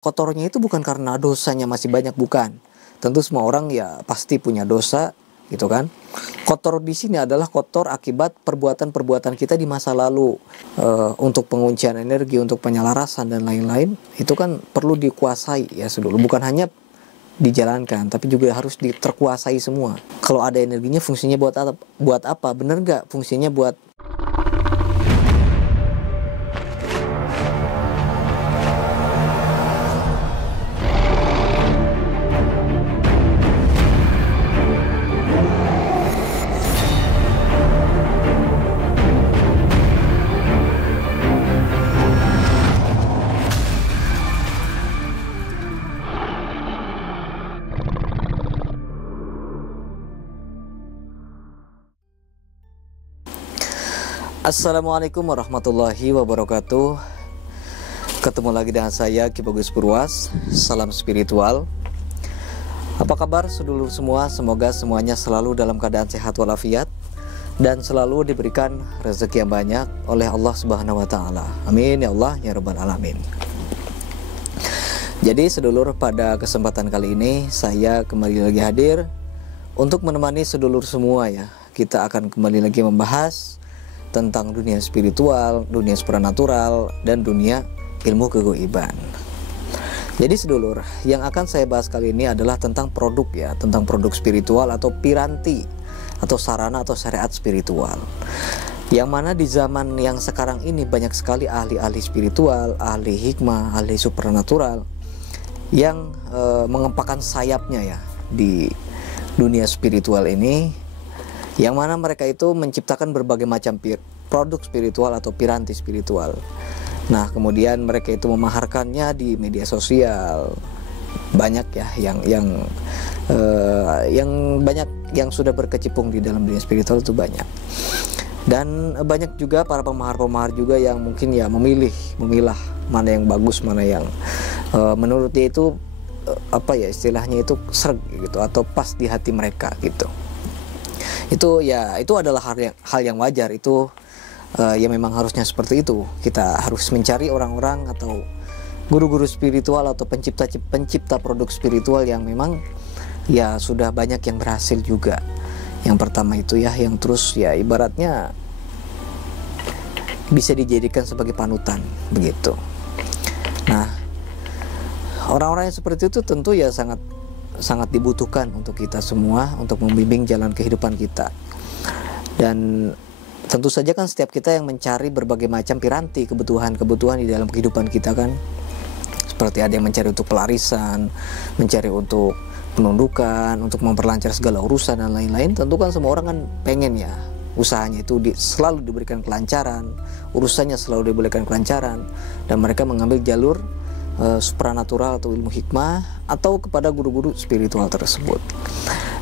Kotornya itu bukan karena dosanya masih banyak, bukan. Tentu semua orang ya pasti punya dosa, gitu kan. Kotor di sini adalah kotor akibat perbuatan-perbuatan kita di masa lalu. Untuk penguncian energi, untuk penyelarasan dan lain-lain, itu kan perlu dikuasai ya saudara. Bukan hanya dijalankan, tapi juga harus terkuasai semua. Kalau ada energinya, fungsinya buat apa? Bener nggak? Fungsinya buat Assalamualaikum warahmatullahi wabarakatuh. Ketemu lagi dengan saya Ki Bagus Purwas. Salam spiritual. Apa kabar sedulur semua? Semoga semuanya selalu dalam keadaan sehat walafiat dan selalu diberikan rezeki yang banyak oleh Allah Subhanahu wa taala. Amin ya Allah ya rabbal alamin. Jadi sedulur, pada kesempatan kali ini saya kembali lagi hadir untuk menemani sedulur semua ya. Kita akan kembali lagi membahas tentang dunia spiritual, dunia supranatural, dan dunia ilmu kegoiban. Jadi sedulur, yang akan saya bahas kali ini adalah tentang produk ya, tentang produk spiritual atau piranti, atau sarana atau syariat spiritual. Yang mana di zaman yang sekarang ini banyak sekali ahli-ahli spiritual, ahli hikmah, ahli supranatural yang mengempakkan sayapnya ya di dunia spiritual ini, yang mana mereka itu menciptakan berbagai macam produk spiritual atau piranti spiritual. Nah, kemudian mereka itu memaharkannya di media sosial. Banyak ya yang banyak yang sudah berkecimpung di dalam dunia spiritual itu banyak. Dan banyak juga para pemahar-pemahar juga yang mungkin ya memilah mana yang bagus, mana yang menurut dia itu istilahnya itu serg gitu atau pas di hati mereka gitu. Itu adalah hal yang wajar. Itu ya memang harusnya seperti itu. Kita harus mencari orang-orang atau guru-guru spiritual atau pencipta produk spiritual yang memang ya sudah banyak yang berhasil juga. Yang pertama itu ya, yang terus ya ibaratnya bisa dijadikan sebagai panutan begitu. Nah, orang-orang yang seperti itu tentu ya sangat dibutuhkan untuk kita semua, untuk membimbing jalan kehidupan kita. Dan tentu saja kan setiap kita yang mencari berbagai macam piranti, kebutuhan di dalam kehidupan kita kan, seperti ada yang mencari untuk pelarisan, mencari untuk penundukan, untuk memperlancar segala urusan dan lain-lain. Tentu kan semua orang kan pengen ya usahanya itu selalu diberikan kelancaran, urusannya selalu diberikan kelancaran, dan mereka mengambil jalur supranatural atau ilmu hikmah atau kepada guru-guru spiritual tersebut.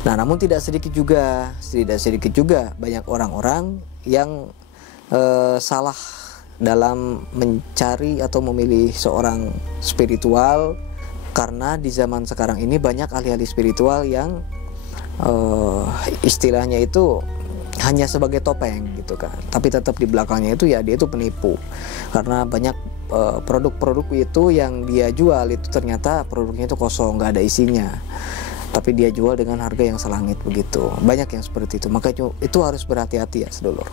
Nah, namun tidak sedikit juga banyak orang-orang yang salah dalam mencari atau memilih seorang spiritual, karena di zaman sekarang ini banyak ahli-ahli spiritual yang istilahnya itu hanya sebagai topeng gitu kan, tapi tetap di belakangnya itu ya dia itu penipu. Karena banyak produk-produk itu yang dia jual itu ternyata produknya itu kosong, nggak ada isinya, tapi dia jual dengan harga yang selangit begitu. Banyak yang seperti itu, maka itu harus berhati-hati ya sedulur.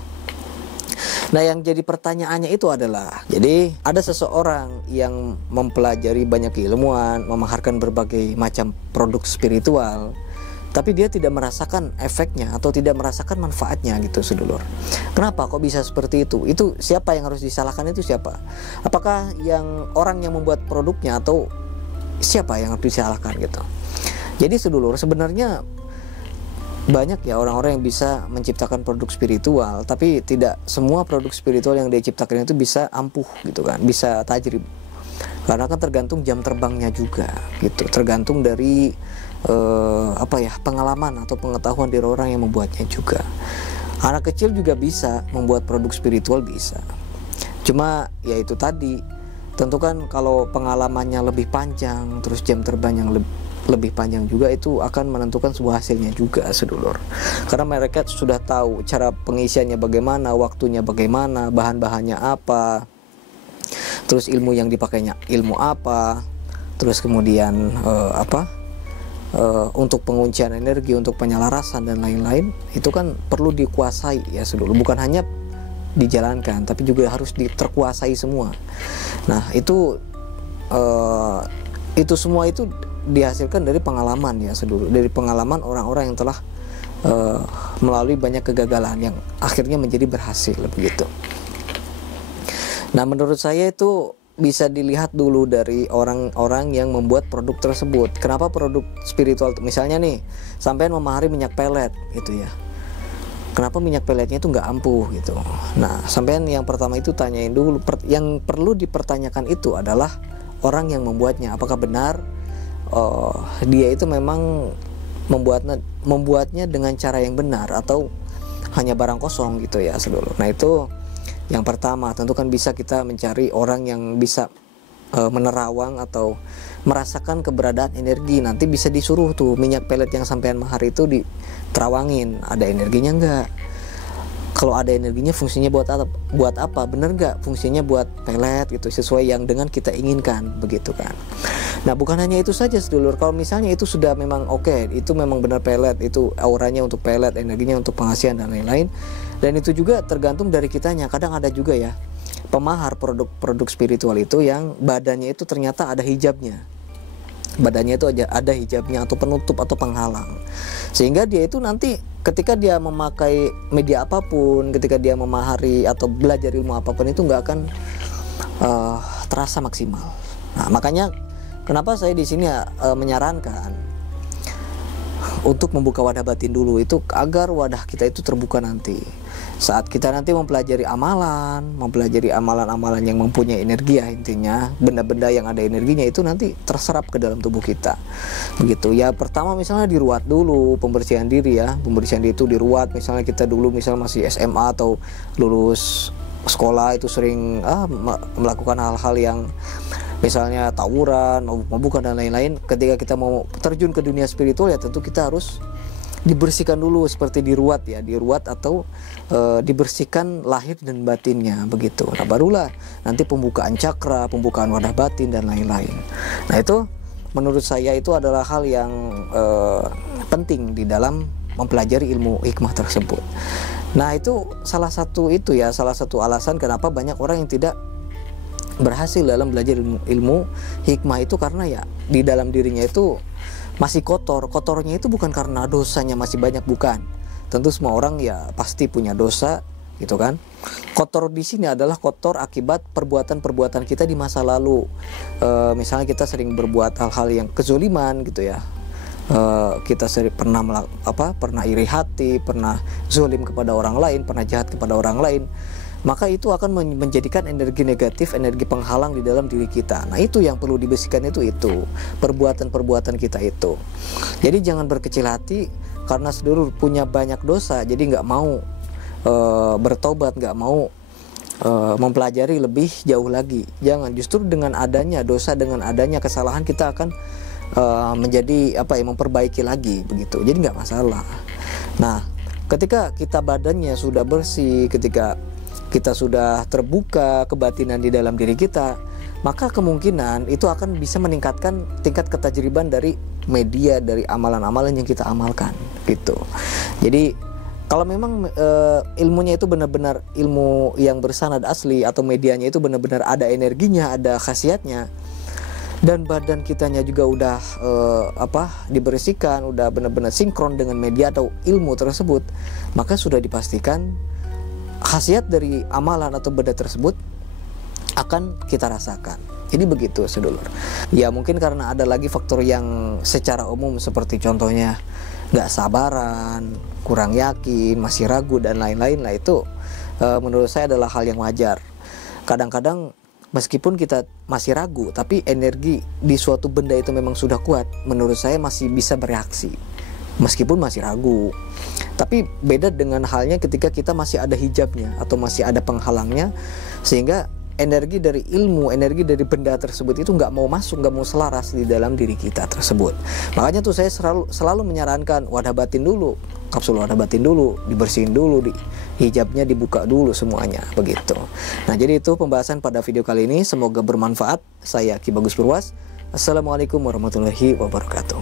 Nah, yang jadi pertanyaannya itu adalah, jadi ada seseorang yang mempelajari banyak keilmuan, memaharkan berbagai macam produk spiritual, tapi dia tidak merasakan efeknya atau tidak merasakan manfaatnya gitu sedulur. Kenapa kok bisa seperti itu? Itu siapa yang harus disalahkan? Itu siapa? Apakah orang yang membuat produknya atau siapa yang harus disalahkan gitu? Jadi sedulur, sebenarnya banyak ya orang-orang yang bisa menciptakan produk spiritual, tapi tidak semua produk spiritual yang dia ciptakan itu bisa ampuh gitu kan, bisa tajrib. Karena kan tergantung jam terbangnya juga gitu, tergantung dari pengalaman atau pengetahuan dari orang yang membuatnya juga. Anak kecil juga bisa membuat produk spiritual, bisa. Cuma ya itu tadi, tentu kan kalau pengalamannya lebih panjang, terus jam terbang yang lebih panjang juga, itu akan menentukan sebuah hasilnya juga sedulur. Karena mereka sudah tahu cara pengisiannya bagaimana, waktunya bagaimana, bahan-bahannya apa, terus ilmu yang dipakainya ilmu apa, terus kemudian untuk penguncian energi, untuk penyelarasan dan lain-lain, itu kan perlu dikuasai ya saudara, bukan hanya dijalankan tapi juga harus terkuasai semua. Nah itu semua itu dihasilkan dari pengalaman ya saudara, dari pengalaman orang-orang yang telah melalui banyak kegagalan yang akhirnya menjadi berhasil begitu. Nah menurut saya itu bisa dilihat dulu dari orang-orang yang membuat produk tersebut. Kenapa produk spiritual, misalnya nih sampean memahari minyak pelet gitu ya, kenapa minyak peletnya itu nggak ampuh gitu. Nah sampean yang pertama itu tanyain dulu, yang perlu dipertanyakan itu adalah orang yang membuatnya, apakah benar dia itu memang membuatnya dengan cara yang benar atau hanya barang kosong gitu ya saudara. Nah itu yang pertama, tentu kan bisa kita mencari orang yang bisa menerawang atau merasakan keberadaan energi. Nanti bisa disuruh tuh minyak pelet yang sampean mahar itu diterawangin, ada energinya enggak? Kalau ada energinya fungsinya buat apa? Bener nggak fungsinya buat pelet gitu, sesuai yang dengan kita inginkan begitu kan. Nah bukan hanya itu saja sedulur, kalau misalnya itu sudah memang oke, itu memang benar pelet, itu auranya untuk pelet, energinya untuk pengasihan dan lain-lain. Dan itu juga tergantung dari kitanya. Kadang ada juga ya pemahar produk spiritual itu yang badannya itu ternyata ada hijabnya. Badannya itu ada hijabnya atau penutup atau penghalang, sehingga dia itu nanti ketika dia memakai media apapun, ketika dia memahari atau belajar ilmu apapun itu nggak akan terasa maksimal. Nah makanya kenapa saya di sini menyarankan untuk membuka wadah batin dulu, itu agar wadah kita itu terbuka nanti. Saat kita nanti mempelajari amalan-amalan yang mempunyai energi ya, intinya benda-benda yang ada energinya itu nanti terserap ke dalam tubuh kita begitu ya. Pertama misalnya diruat dulu, pembersihan diri ya, pembersihan diri itu diruat. Misalnya kita dulu misalnya masih SMA atau lulus sekolah itu sering melakukan hal-hal yang misalnya tawuran, mabukan dan lain-lain. Ketika kita mau terjun ke dunia spiritual ya tentu kita harus dibersihkan dulu, seperti diruat atau dibersihkan lahir dan batinnya begitu. Nah barulah nanti pembukaan cakra, pembukaan wadah batin dan lain-lain. Nah itu menurut saya itu adalah hal yang penting di dalam mempelajari ilmu hikmah tersebut. Nah itu salah satu alasan kenapa banyak orang yang tidak berhasil dalam belajar ilmu hikmah itu, karena ya di dalam dirinya itu masih kotornya itu bukan karena dosanya masih banyak, bukan. Tentu semua orang ya pasti punya dosa gitu kan. Kotor di sini adalah kotor akibat perbuatan-perbuatan kita di masa lalu. Misalnya kita sering berbuat hal-hal yang kezoliman gitu ya. Kita pernah iri hati, pernah zolim kepada orang lain, pernah jahat kepada orang lain. Maka itu akan menjadikan energi negatif, energi penghalang di dalam diri kita. Nah itu yang perlu dibersihkan, itu perbuatan-perbuatan kita itu. Jadi jangan berkecil hati karena sedulur punya banyak dosa, jadi nggak mau bertobat, nggak mau mempelajari lebih jauh lagi. Jangan, justru dengan adanya dosa, dengan adanya kesalahan kita akan menjadi memperbaiki lagi begitu. Jadi nggak masalah. Nah ketika kita badannya sudah bersih, ketika kita sudah terbuka kebatinan di dalam diri kita, maka kemungkinan itu akan bisa meningkatkan tingkat ketajriban dari media, dari amalan-amalan yang kita amalkan gitu. Jadi kalau memang ilmunya itu benar-benar ilmu yang bersanad asli, atau medianya itu benar-benar ada energinya, ada khasiatnya, dan badan kitanya juga udah dibersihkan, udah benar-benar sinkron dengan media atau ilmu tersebut, maka sudah dipastikan khasiat dari amalan atau benda tersebut akan kita rasakan. Jadi begitu sedulur. Ya mungkin karena ada lagi faktor yang secara umum seperti contohnya nggak sabaran, kurang yakin, masih ragu dan lain-lain lah, itu menurut saya adalah hal yang wajar. Kadang-kadang meskipun kita masih ragu, tapi energi di suatu benda itu memang sudah kuat, menurut saya masih bisa bereaksi meskipun masih ragu. Tapi beda dengan halnya ketika kita masih ada hijabnya atau masih ada penghalangnya, sehingga energi dari ilmu, energi dari benda tersebut itu nggak mau masuk, nggak mau selaras di dalam diri kita tersebut. Makanya tuh saya selalu menyarankan wadah batin dulu, kapsul wadah batin dulu, dibersihin dulu, hijabnya dibuka dulu semuanya begitu. Nah jadi itu pembahasan pada video kali ini, semoga bermanfaat. Saya Ki Bagus Purwas. Assalamualaikum warahmatullahi wabarakatuh.